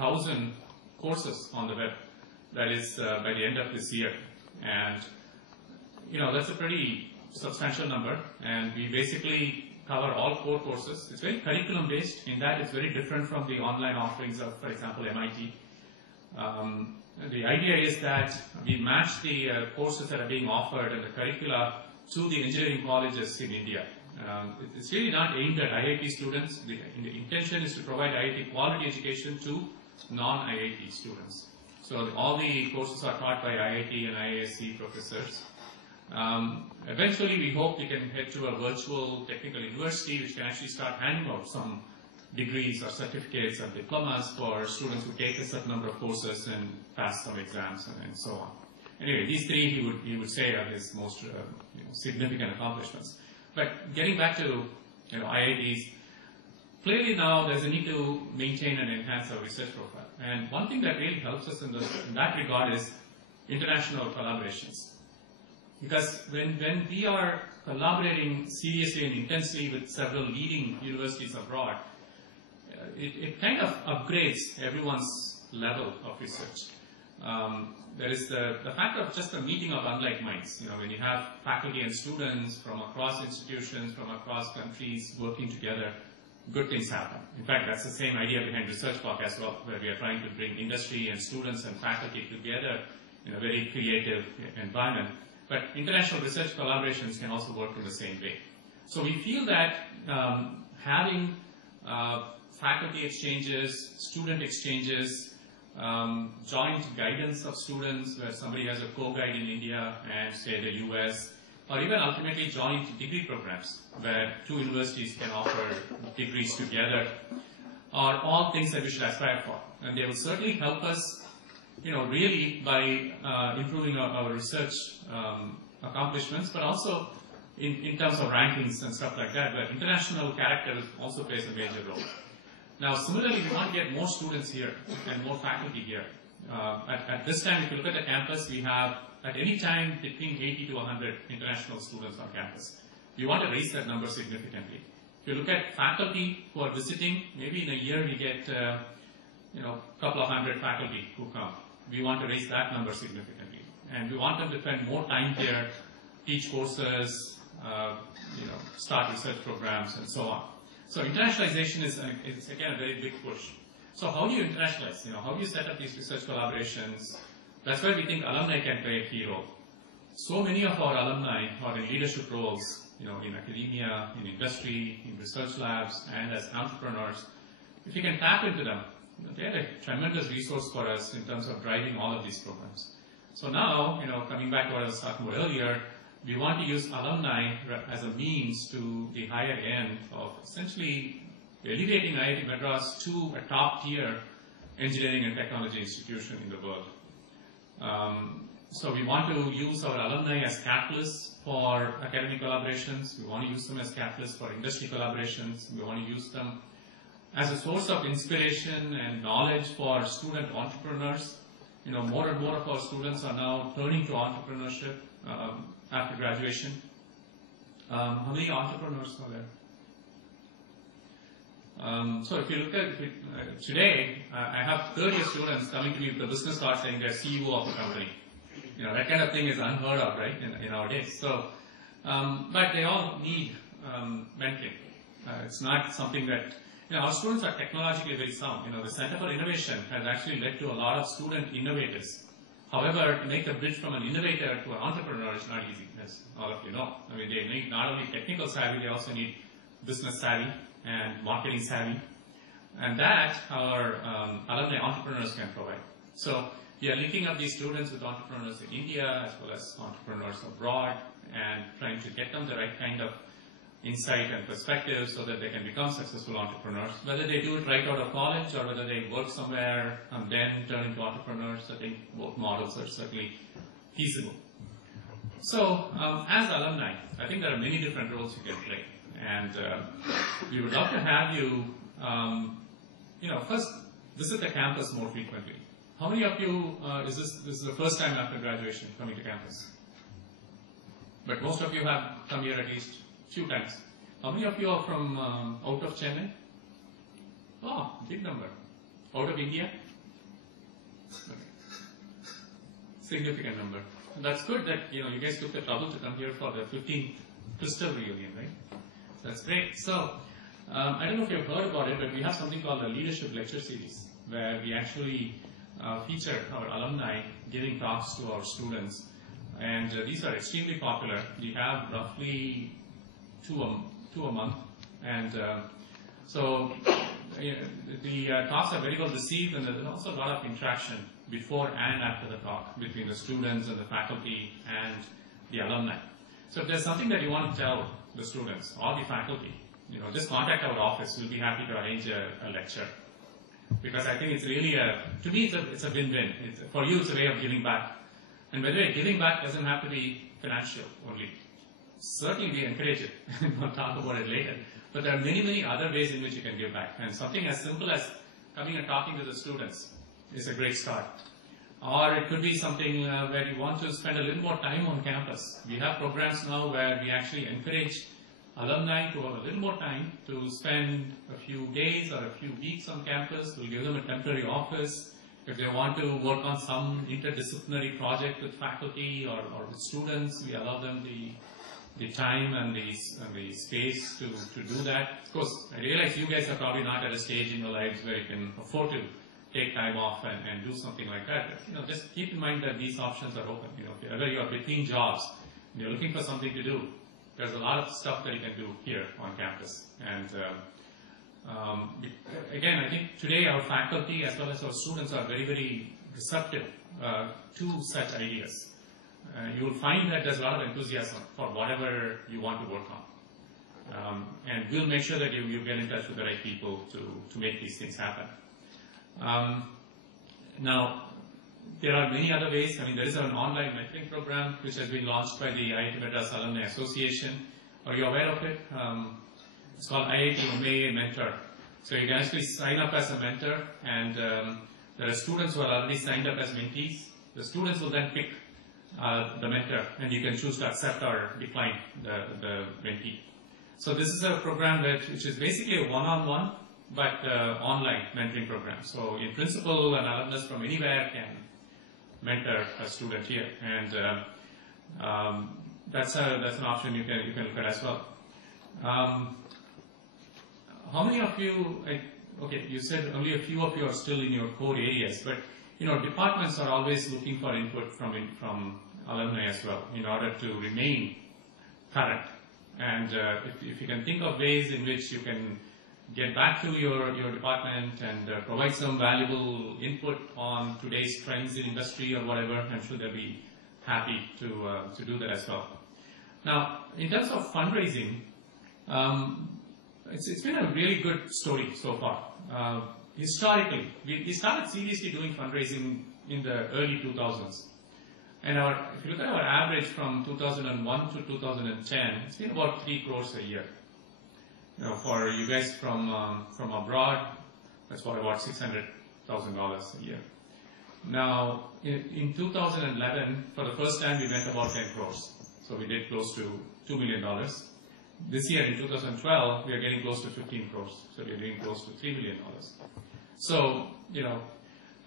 1,000 courses on the web. That is by the end of this year. And that's a pretty substantial number. And we basically cover all core courses. It's very curriculum based in that it's very different from the online offerings of, for example, MIT. The idea is that we match the courses that are being offered and the curricula to the engineering colleges in India. It's really not aimed at IIT students. The intention is to provide IIT quality education to non-IIT students. So all the courses are taught by IIT and IISc professors. Eventually, we hope we can head to a virtual technical university which can actually start handing out some degrees or certificates or diplomas for students who take a certain number of courses and pass some exams and so on. Anyway, these three he would say are his most significant accomplishments. But getting back to IITs, clearly now there's a need to maintain and enhance our research profile. And one thing that really helps us in that regard is international collaborations. Because when we are collaborating seriously and intensely with several leading universities abroad, it kind of upgrades everyone's level of research. There is the fact of just a meeting of unlike minds. When you have faculty and students from across institutions, from across countries working together, good things happen. In fact, that's the same idea behind Research Park as well, where we are trying to bring industry and students and faculty together in a very creative environment. But international research collaborations can also work in the same way. So we feel that having faculty exchanges, student exchanges, joint guidance of students, where somebody has a co-guide in India and say the US, or even ultimately joint degree programs, where two universities can offer degrees together, are all things that we should aspire for. And they will certainly help us really by improving our research accomplishments, but also in terms of rankings and stuff like that, where international character also plays a major role. Now, similarly, we want to get more students here and more faculty here. At this time, if you look at the campus, we have at any time between 80 to 100 international students on campus. We want to raise that number significantly. If you look at faculty who are visiting, maybe in a year we get a couple of hundred faculty who come. We want to raise that number significantly. And we want them to spend more time here, teach courses, start research programs, and so on. So internationalization is again a very big push. So how do you internationalize? How do you set up these research collaborations? That's where we think alumni can play a key role. So many of our alumni are in leadership roles, in academia, in industry, in research labs, and as entrepreneurs. If you can tap into them, they are a tremendous resource for us in terms of driving all of these programs. So now, coming back to what I was talking about earlier, we want to use alumni as a means to the higher end of essentially elevating IIT Madras to a top-tier engineering and technology institution in the world. So we want to use our alumni as catalysts for academic collaborations. We want to use them as catalysts for industry collaborations. We want to use them as a source of inspiration and knowledge for student entrepreneurs. More and more of our students are now turning to entrepreneurship after graduation. How many entrepreneurs are there? So if you look at today, I have 30 students coming to me with a business card saying they're CEO of a company. That kind of thing is unheard of, right, in our days. So, but they all need mentoring. It's not something that, our students are technologically very sound. The Center for Innovation has actually led to a lot of student innovators. However, to make the bridge from an innovator to an entrepreneur is not easy, as all of you know. They need not only technical savvy, they also need business savvy and marketing savvy. And that our alumni entrepreneurs can provide. So we are linking up these students with entrepreneurs in India as well as entrepreneurs abroad and trying to get them the right kind of insight and perspective so that they can become successful entrepreneurs. Whether they do it right out of college or whether they work somewhere and then turn into entrepreneurs, I think both models are certainly feasible. So as alumni, I think there are many different roles you can play. And we would love to have you, first visit the campus more frequently. How many of you, this is the first time after graduation coming to campus? But most of you have come here at least a few times. How many of you are from out of Chennai? Oh, big number. Out of India? Okay. Significant number. And that's good that you guys took the trouble to come here for the 15th Crystal reunion, right? So that's great. So I don't know if you've heard about it, but we have something called the Leadership Lecture Series, where we actually feature our alumni giving talks to our students, and these are extremely popular. We have roughly two a month, and so the talks are very well received, and there's also a lot of interaction before and after the talk between the students and the faculty and the alumni. So if there's something that you want to tell the students or the faculty, just contact our office. We'll be happy to arrange a lecture. Because I think it's really to me it's a win-win. For you, it's a way of giving back. And by the way, giving back doesn't have to be financial only. Certainly we encourage it. We'll talk about it later. But there are many, many other ways in which you can give back. And something as simple as coming and talking to the students is a great start. Or it could be something where you want to spend a little more time on campus. We have programs now where we actually encourage alumni to have a little more time to spend a few days or a few weeks on campus. We'll give them a temporary office. If they want to work on some interdisciplinary project with faculty or with students, we allow them the time and the space to do that. Of course, I realize you guys are probably not at a stage in your lives where you can afford to take time off and do something like that. But, just keep in mind that these options are open. If ever you're between jobs and you're looking for something to do, there's a lot of stuff that you can do here on campus. And again, I think today our faculty as well as our students are very, very receptive to such ideas. You will find that there's a lot of enthusiasm for whatever you want to work on. And we'll make sure that you get in touch with the right people to make these things happen. Now, there are many other ways. There is an online mentoring program which has been launched by the IIT Madras Alumni Association. Are you aware of it? It's called IITM97. So you can actually sign up as a mentor, and there are students who are already signed up as mentees. The students will then pick the mentor, and you can choose to accept or decline the mentee. So this is a program which is basically a one-on-one, but online mentoring program. So in principle, an alumnus from anywhere can mentor a student here, and that's an option you can look at as well. How many of you? Okay, you said only a few of you are still in your core areas, but departments are always looking for input from alumni as well in order to remain current. And if you can think of ways in which you can get back to your department and provide some valuable input on today's trends in industry or whatever, I'm sure they'll be happy to do that as well. Now, in terms of fundraising, it's been a really good story so far. Historically, we started seriously doing fundraising in the early 2000s. And if you look at our average from 2001 to 2010, it's been about 3 crores a year. For you guys from abroad, that's about $600,000 a year. Now, in 2011, for the first time, we went about 10 crores. So we did close to $2 million. This year, in 2012, we are getting close to 15 crores. So we are doing close to $3 million. So,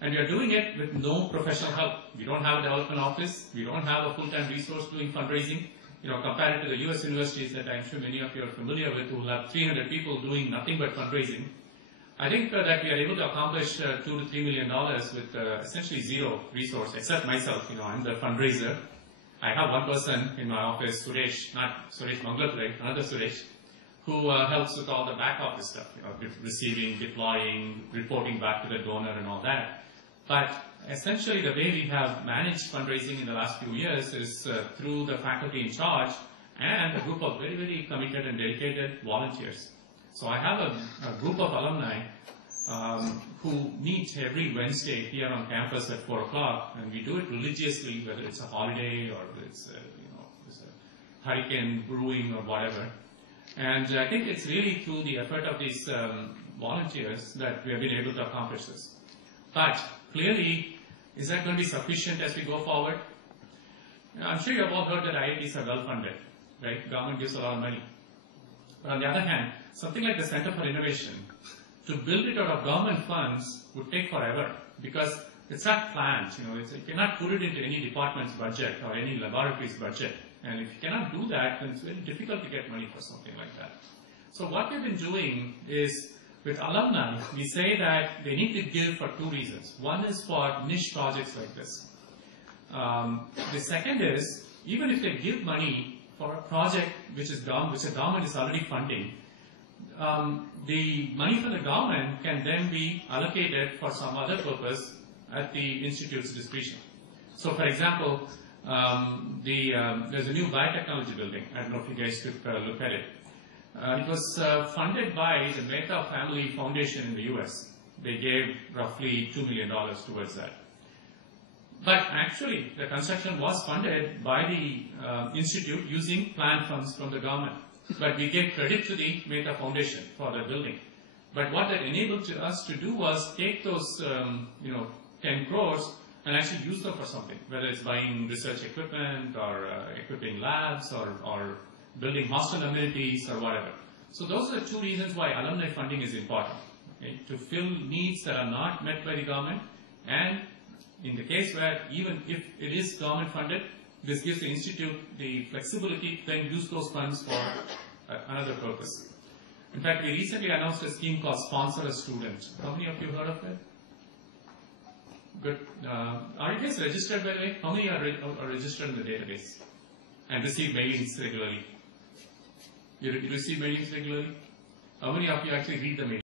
and we are doing it with no professional help. We don't have a development office. We don't have a full-time resource doing fundraising. Compared to the US universities that I'm sure many of you are familiar with, who have 300 people doing nothing but fundraising, I think that we are able to accomplish $2 to $3 million with essentially zero resource, except myself. I'm the fundraiser. I have one person in my office, Suresh, not Suresh Mangalapurai, another Suresh, who helps with all the back office stuff, receiving, deploying, reporting back to the donor and all that. But essentially, the way we have managed fundraising in the last few years is through the faculty in charge and a group of very, very committed and dedicated volunteers. So I have a group of alumni who meet every Wednesday here on campus at 4 o'clock, and we do it religiously, whether it's a holiday or it's a hurricane brewing or whatever. And I think it's really through the effort of these volunteers that we have been able to accomplish this. But clearly, is that going to be sufficient as we go forward? I'm sure you have all heard that IITs are well funded, right? Government gives a lot of money. But on the other hand, something like the Center for Innovation, to build it out of government funds would take forever, because it's not planned. You cannot put it into any department's budget or any laboratory's budget. And if you cannot do that, then it's very difficult to get money for something like that. So what we've been doing is, with alumni, we say that they need to give for two reasons. One is for niche projects like this. The second is, even if they give money for a project which the government is already funding, the money from the government can then be allocated for some other purpose at the institute's discretion. So, for example, there's a new biotechnology building. I don't know if you guys could look at it. It was funded by the Mehta Family Foundation in the US. They gave roughly $2 million towards that. But actually, the construction was funded by the institute using planned funds from the government. But we gave credit to the Mehta Foundation for the building. But what that enabled us to do was take those 10 crores and actually use them for something, whether it's buying research equipment or equipping labs or building hostel amenities or whatever. So those are the two reasons why alumni funding is important, okay? To fill needs that are not met by the government, and in the case where even if it is government funded, this gives the institute the flexibility to then use those funds for another purpose. In fact, we recently announced a scheme called Sponsor a Student. How many of you heard of it? Good. Are you guys registered, by the way? How many are registered in the database and receive mailings regularly? You receive mailings regularly? How many of you actually read the mail?